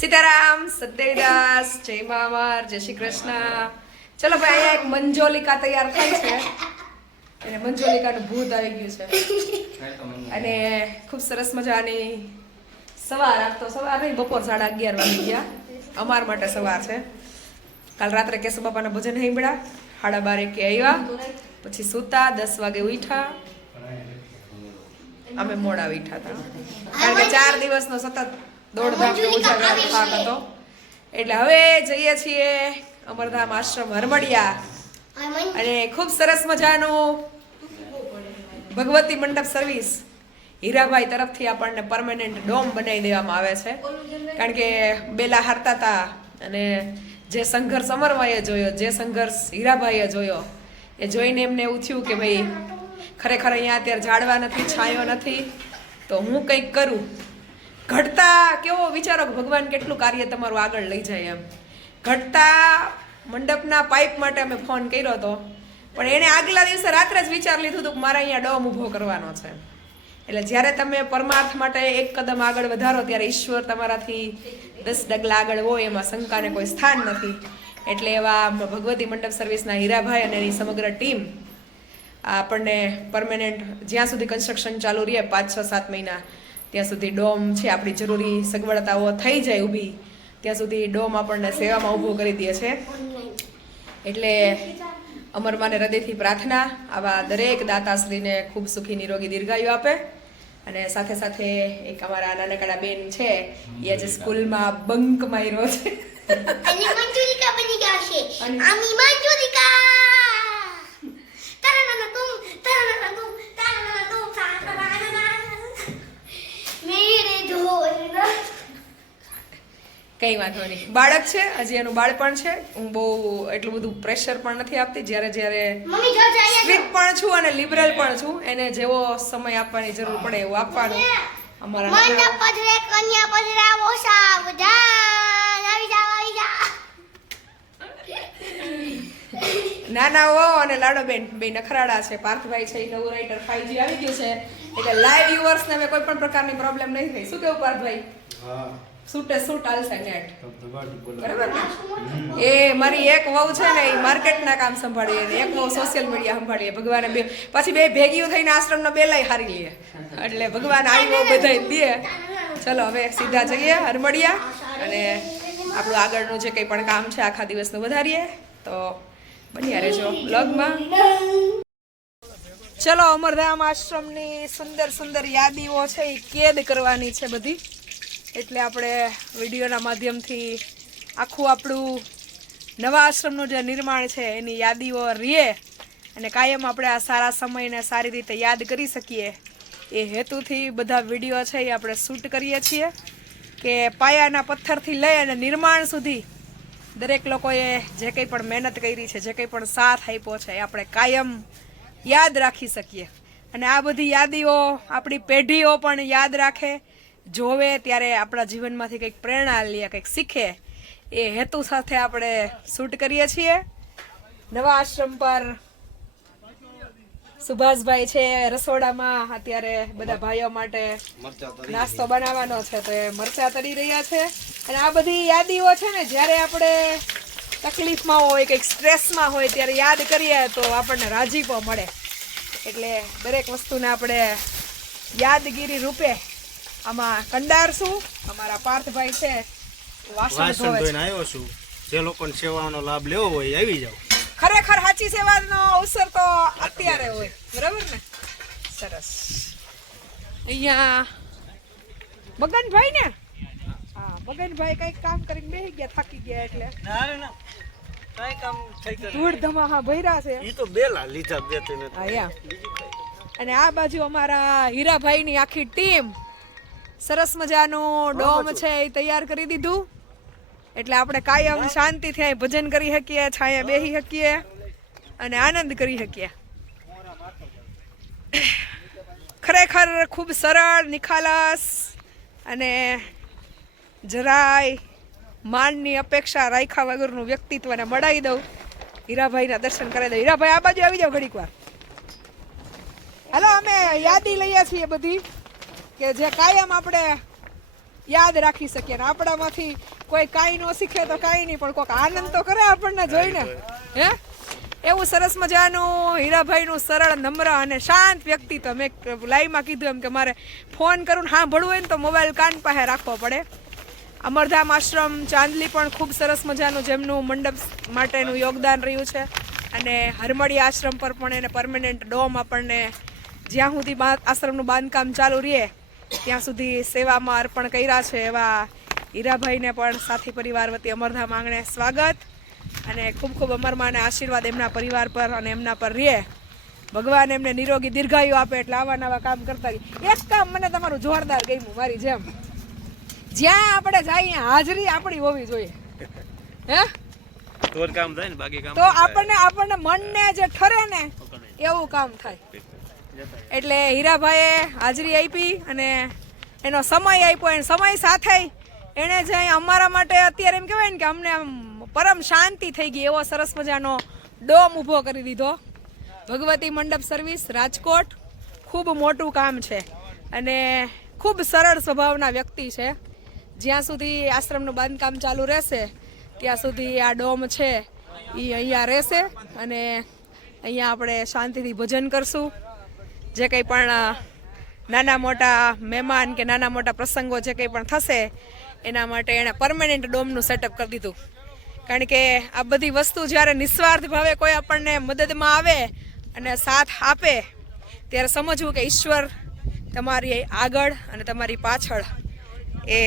સીતારામ સત્યદાસ જય મામાર, જય શ્રી કૃષ્ણ. ચલો ભાઈ, અહીંયા એક મંજોલિકા તૈયાર થાય છે. અને મંજોલિકાનું ભૂત આવી ગયું છે. અને ખૂબ સરસ મજાની સવાર આજ સવાર નહીં, બપોર સાડા અગિયાર વાગી ગયા. અમાર માટે સવાર છે. કાલ રાત્રે કેશવ બાપાના ભજન સાંભળ્યા. સાડા બાર કે આવ્યા. પછી સૂતા, દસ વાગે ઉઠા અમે મોડા ઉઠ્યા હતા. કારણ કે ચાર દિવસનો સતત દોડધામ કે ઉજાગરાનો થાક હતો. એટલે હવે જઈએ છીએ અમરધામ આશ્રમ હરમડિયા. અને ખૂબ સરસ મજાનું ભગવતી મંડપ સર્વિસ હીરાભાઈ તરફથી આપણને પરમેનન્ટ ડોમ બનાવી દેવામાં આવે છે. કારણ કે બેલા હારતા હતા અને જે સંઘર્ષ અમરભાઈએ જોયો જે સંઘર્ષ હીરાભાઈએ જોયો એ જોઈને એમને એવું થયું કે ભાઈ ખરેખર અહીંયા અત્યારે ઝાડવા નથી છાંયો નથી તો હું કંઈક કરું. ઘટતા કેવો વિચારો કે ભગવાન કેટલું કાર્ય તમારું આગળ લઈ જાય એમ. ઘટતા મંડપના પાઇપ માટે અમે ફોન કર્યો હતો. પણ એને આગલા દિવસે રાત્રે જ વિચાર લીધું હતું કે મારે અહીંયા ડોમ ઊભો કરવાનો છે. એટલે જ્યારે તમે પરમાર્થ માટે એક કદમ આગળ વધારો, ત્યારે ઈશ્વર તમારાથી દસ ડગલા આગળ હોય, એમાં શંકાને કોઈ સ્થાન નથી. એટલે એવા ભગવતી મંડપ સર્વિસના હીરાભાઈ અને એની સમગ્ર ટીમ આપણને પરમેનન્ટ જ્યાં સુધી કન્સ્ટ્રક્શન ચાલુ રહે, પાંચ, છ, સાત મહિના ત્યાં સુધી ડોમ છે આપણી જરૂરી સગવડતાઓ થઈ જાય ઊભી ત્યાં સુધી ડોમ આપણને સેવામાં ઊભો કરી દે છે. એટલે અમરમાને હૃદયથી પ્રાર્થના આવા દરેક દાતાશ્રીને ખૂબ સુખી નિરોગી દીર્ઘાયુ આપે. અને સાથે સાથે એક અમારા નાનકડા બેન છે એ આજે સ્કૂલમાં બંક માર્યો છે. અને મંજુલિકા બની ગયા છે. આમી મંજુલિકા તરનન તુમ તરનન તુમ તરનન તુમ તારનન મેરે ઢોલ કંઈ વાંધો નહીં. બાળક છે હજી એનું બાળપણ છે. હું બહુ એટલું બધું પ્રેશર પણ નથી આપતી. જ્યારે જ્યારે સ્ટ્રિક્ટ પણ છું અને લિબરલ પણ છું. એને જેવો સમય આપવાની જરૂર પડે એવું આપવાનું. અમારા નાના- હો અને લાડો લાડોબેન બે નખરાડા છે. પાર્થભાઈ છે એ નવું રાઇટર ફાઈવજી આવી ગયું છે. એટલે લાઈવ યુવર્સને અમે કોઈ પણ પ્રકારની પ્રોબ્લેમ નહીં થઈ શું કેવું પાર્થભાઈ? હા. સૂટે સૂટ હાલશે નેટ. બરાબર એ મારી એક વહુ છે ને એ માર્કેટના કામ સંભાળીએ એક વહુ સોશિયલ મીડિયા સંભાળીએ. ભગવાને બે પછી બે ભેગીઓ થઈને આશ્રમનો બેલાય હારી લઈએ એટલે ભગવાન આવી વહુ બધાય દે ચલો હવે સીધા જઈએ હરમડિયા અને આપણું આગળનું જે કંઈ પણ કામ છે આખા દિવસનું વધારીએ. તો બન્યા રહેજો બ્લોગમાં ચલો અમરધામ આશ્રમની સુંદર સુંદર યાદીઓ છે એ કેદ કરવાની છે બધી. એટલે આપણે વિડીયોના માધ્યમથી આખું આપણું નવા આશ્રમનું જે નિર્માણ છે, એની યાદીઓ રીએ અને કાયમ આપણે આ સારા સમયને સારી રીતે યાદ કરી શકીએ. એ હેતુથી બધા વીડિયો છે એ આપણે શૂટ કરીએ છીએ કે પાયાના પથ્થરથી લઈ અને નિર્માણ સુધી દરેક લોકોએ જે કંઈ પણ મહેનત કરી છે, જે કંઈ પણ સાથ આપ્યો છે, એ આપણે કાયમ યાદ રાખી શકીએ. અને આ બધી યાદીઓ આપણી પેઢીઓ પણ યાદ રાખે જોવે ત્યારે આપણા જીવનમાંથી કંઈક પ્રેરણા લઈએ કંઈક શીખે એ હેતુ સાથે આપણે શૂટ કરીએ છીએ. નવા આશ્રમ પર સુભાષભાઈ છે રસોડામાં અત્યારે બધા ભાઈઓ માટે નાસ્તો બનાવવાનો છે તો એ મરચા તળી રહ્યા છે. અને આ બધી યાદીઓ છે ને જ્યારે આપણે તકલીફમાં હોય કંઈક સ્ટ્રેસમાં હોય ત્યારે યાદ કરીએ તો આપણને રાજીપો મળે. એટલે દરેક વસ્તુને આપણે યાદગીરી રૂપે આમાં કંડારશું અમારા પાર્થભાઈ છે વાસણ છે ધોઈને આવ્યો છું. જે લોકોને સેવાનો લાભ લેવો હોય આવી જાવ ખરેખર સાચી સેવાનો અવસર તો અત્યારે હોય. બરાબર ને? સરસ. અહીંયા બગનભાઈ ને? હા બગનભાઈ કંઈક કામ કરીને બેસી ગયા થાકી ગયા એટલે. ના ના. કાંઈ કામ થઈ ધૂળ ધમાહા ભર્યા છે. ઈ તો બેલા લીધા બે ત્રણ. હા અને આ બાજુ અમારા હીરાભાઈની આખી ટીમ સરસ મજાનું ડોમ છે એ તૈયાર કરી દીધું. એટલે આપણે કાયમ શાંતિથી અહીં ભજન કરી શકીએ છાયા બેસી શકીએ અને આનંદ કરી શકીએ. ખરેખર ખૂબ સરળ નિખાલસ અને જરાય માનની અપેક્ષા રાખ્યા વગરનું વ્યક્તિત્વને મળાવી દઉં. હીરાભાઈના દર્શન કરાવી દઉં. હીરાભાઈ આ બાજુ આવી જાઓ ઘડીક વાર હાલો અમે યાદી લઈએ છીએ બધી. કે જે કાયમ આપણે યાદ રાખી શકીએ ને આપણામાંથી કોઈ કાંઈ ન શીખે તો કાંઈ નહીં પણ કોઈક આનંદ તો કરે આપણને જોઈને. હે? એવું સરસ મજાનું હીરાભાઈનું સરળ નમ્ર અને શાંત વ્યક્તિ તો મેં લાઈવમાં કીધું એમ કે મારે ફોન કરું સાંભળવું હોય ને તો મોબાઈલ કાન પાસે રાખવો પડે. અમરધામ આશ્રમ ચાંદલી પણ ખૂબ સરસ મજાનું જેમનું મંડપ માટેનું યોગદાન રહ્યું છે. અને હરમળી આશ્રમ પર પણ એને પરમેનન્ટ ડોમ આપણને જ્યાં સુધી આશ્રમનું બાંધકામ ચાલુ રહે ત્યાં સુધી સેવામાં અર્પણ કર્યા છે એવા હીરાભાઈને પણ સાથી પરિવાર વતી અમરધામ આંગણે સ્વાગત. અને ખૂબ ખૂબ અમરમાને આશીર્વાદ એમના પરિવાર પર અને એમના પર રહે. ભગવાન એમને નિરોગી દીર્ઘાયુ આપે એટલે આવા નવા કામ કરતા એક કામ મને તમારું જોરદાર ગમ્યું મારી જેમ. જ્યાં આપણે જઈએ હાજરી આપણી હોવી જોઈએ. હે? તો આપણને આપણને મનને જે ઠરે ને એવું કામ થાય. એટલે હીરાભાઈએ હાજરી આપી અને એનો સમય આપ્યો એને સમય સાથે એણે જે અમારા માટે અત્યારે એમ કહેવાય ને કે અમને આમ પરમ શાંતિ થઈ ગઈ એવો સરસ મજાનો ડોમ ઊભો કરી દીધો. ભગવતી મંડપ સર્વિસ, રાજકોટ, ખૂબ મોટું કામ છે અને ખૂબ સરળ સ્વભાવના વ્યક્તિ છે. જ્યાં સુધી આશ્રમનું બાંધકામ ચાલુ રહેશે, ત્યાં સુધી આ ડોમ છે એ અહીંયા રહેશે અને અહીંયા આપણે શાંતિથી ભજન કરશું. જે કંઈ પણ નાના મોટા મહેમાન કે નાના મોટા પ્રસંગો જે કંઈ પણ થશે, એના માટે એણે પરમેનન્ટ ડોમનું સેટઅપ કરી દીધું. કારણ કે આ બધી વસ્તુ જ્યારે નિસ્વાર્થ ભાવે કોઈ આપણને મદદમાં આવે અને સાથ આપે, ત્યારે સમજવું કે ઈશ્વર તમારી આગળ અને તમારી પાછળ એ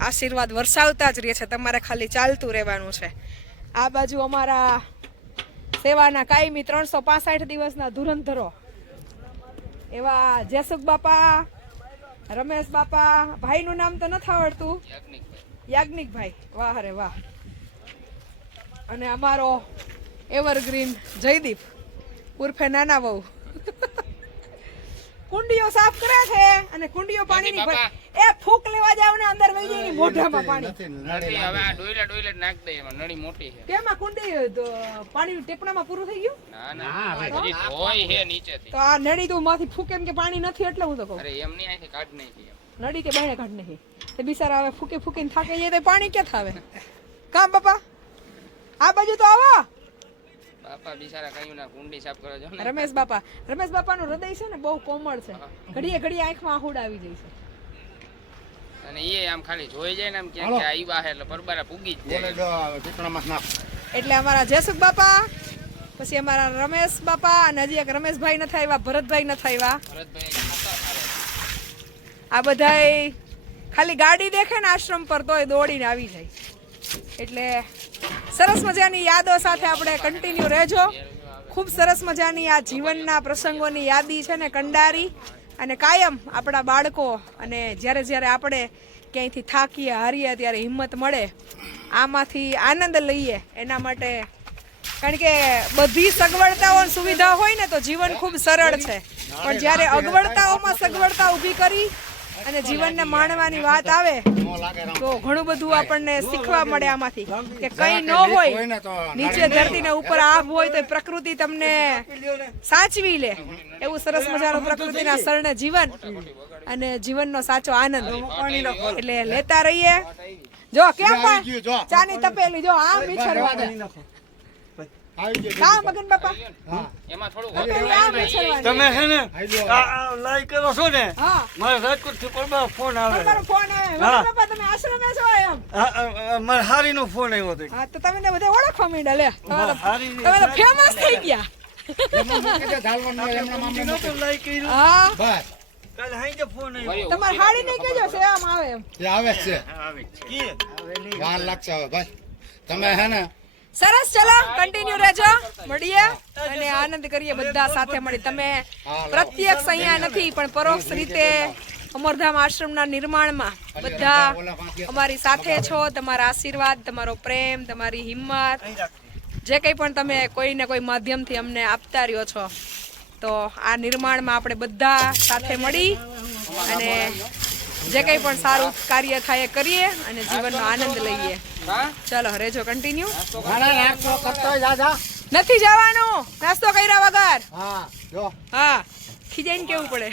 આશીર્વાદ વરસાવતા જ રહે છે, તમારે ખાલી ચાલતું રહેવાનું છે. આ બાજુ અમારા સેવાના કાયમી ત્રણસો પાસઠ દિવસના ધુરંધરો એવા જયસુખ બાપા, રમેશ બાપા, ભાઈનું નામ તો નથી આવડતું. યાજ્ઞિકભાઈ વાહ રે વાહ. અને અમારો એવરગ્રીન જયદીપ ઉર્ફે નાના વહુ. કુંડીઓ સાફ કરે છે અને કુંડીઓ પાણીની ભર- એ ફૂંક લેવા જાવ ને અંદર વહી જાય મોઢામાં પાણી. નળી હવે આ ડોયલા ડોયલા નાખ દે એમાં નળી મોટી છે. કેમાં કુંડી પાણી ટેપણામાં પૂરું થઈ ગયું? ના ના. હજી ધોય છે નીચેથી. તો આ નળી તો માંથી ફૂકે એમ કે પાણી નથી એટલે હું તો કહું. અરે એમ નહીં અહીંથી કાઢ નહીં નડી કે બહેણે કાઢ નહીં તે બિચારા હવે ફૂકે ફૂકીને થાકે જાય તો પાણી ક્યાં થાવે? કામ બાપા? આ બાજુ તો આવો. બાપા બિચારા કયું ના કુંડી સાફ કરવા જો રમેશ બાપા રમેશ બાપાનું હૃદય છે ને બહુ કોમળ છે. ઘડીએ ઘડીએ આંખમાં આહુડ આવી જાય છે. અને એ આમ ખાલી જોઈ જાય ને આમ ક્યાંક આવ્યા છે એટલે પરબારા પૂગી જ જાય. એટલે અમારા જયસુખ બાપા પછી અમારા રમેશ બાપા અને હજી એક રમેશભાઈ નથી આવ્યા ભરતભાઈ નથી આવ્યા. આ બધાય ખાલી ગાડી દેખે ને આશ્રમ પર તોય દોડીને આવી જાય. એટલે સરસ મજાની યાદો સાથે આપણે કન્ટિન્યુ રહેજો. ખૂબ સરસ મજાની આ જીવનના પ્રસંગોની યાદી છે ને કંડારી અને કાયમ આપણા બાળકો અને જ્યારે જ્યારે આપણે ક્યાંયથી થાકીએ, હારીએ ત્યારે હિંમત મળે. આમાંથી આનંદ લઈએ. એના માટે કારણ કે બધી સગવડતાઓ સુવિધા હોય ને તો જીવન ખૂબ સરળ છે. પણ જ્યારે અગવડતાઓમાં સગવડતા ઊભી કરી અને જીવનને માણવાની વાત આવે તો ઘણું બધું આપણને શીખવા મળે આમાંથી કે કઈ ન હોય નીચે ધરતીને ઉપર આભ હોય તો પ્રકૃતિ તમને સાચવી લે. એવું સરસ મજાનું પ્રકૃતિના શરણે જીવન અને જીવનનો સાચો આનંદ. એટલે લેતા રહીએ. જો કેમ પણ? ચાની તપેલી જો આ વિછરવાનું તમે છે ને આ- આ લાઈક કરો છો ને મારે રાજકોટથી પરબા ફોન આવે ફોન આવે. હા. મગન બાપા તમે આશ્રમે છો એમ. આ- આ- આ મારે હારી નો ફોન આવ્યો હતો. તો તમે બધા ઓળખવા માંડ્યા લે. તમે ફેમસ થઈ ગયા. નહોતો like કર્યું. હા. કાલે ફોન તમારે હાડી નહીં કેજો સેવામાં આવે એમ. આવે છે. વાર લાગશે હવે ભાઈ તમે હે ને સરસ ચલો કન્ટિન્યુ રહેજો. મળીએ અને આનંદ કરીએ બધા સાથે મળી. તમે પ્રત્યક્ષ અહીંયા નથી પણ પરોક્ષ રીતે અમરધામ આશ્રમના નિર્માણમાં બધા અમારી સાથે છો તમારા આશીર્વાદ તમારો પ્રેમ તમારી હિંમત. જે કંઈ પણ તમે કોઈને કોઈ માધ્યમથી અમને આપતા રહ્યો છો તો આ નિર્માણમાં આપણે બધા સાથે મળી અને જે કંઈ પણ સારું કાર્ય થાય એ કરીએ અને જીવનનો આનંદ લઈએ. ચલો રેજો કન્ટિન્યુ નથી જવાનું. નાસ્તો કર્યા વગર. હા જો. હા ખીજાઈને કેવું પડે?